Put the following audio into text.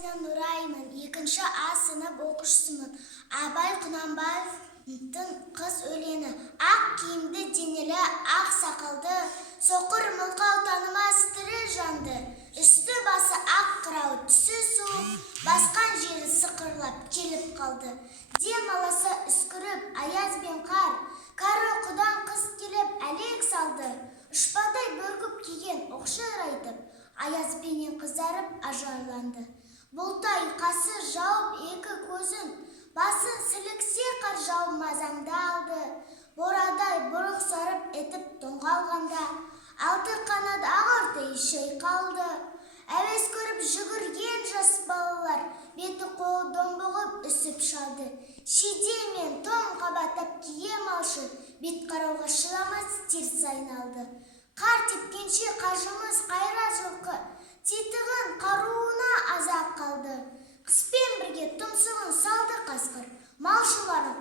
Абайсынан Нұраймын, екінші А сынып оқушысымын. Абай Құнанбаевтың қыз өлеңі. Ақ киімді денелі, ақ сақалды, соқыр мылқау танымас тірі жанды. Үсті басы ақ қырау, түсі суық, басқан жері сықырлап келіп қалды. Дем аласа үскіріп, аяз бен қар, кәрі құдан қыз келіп әлек салды. Ұшпадай бөркіп киген оқшыр айтып, аязбенен қызарып ажарланды. Бұлтай қасы жауып екі көзін, басын сіліксе қар жауып мазаңды алды. Борадай бұрық сарып етіп тоңғалғанда, алты қанат ағардай шайқалды. Әуес көріп жүгірген жас балалар, беті қолы домбығып үсіп шалды. Шиде мен том қабаттап кием алшы, бет қарауға шыдамас теріс айналды. Қар тепкенше қажымыз қайра жылқы, тетігін қаруына азап қалды. Қыспен бірге тұмсығын салды қасқыр, малшыларын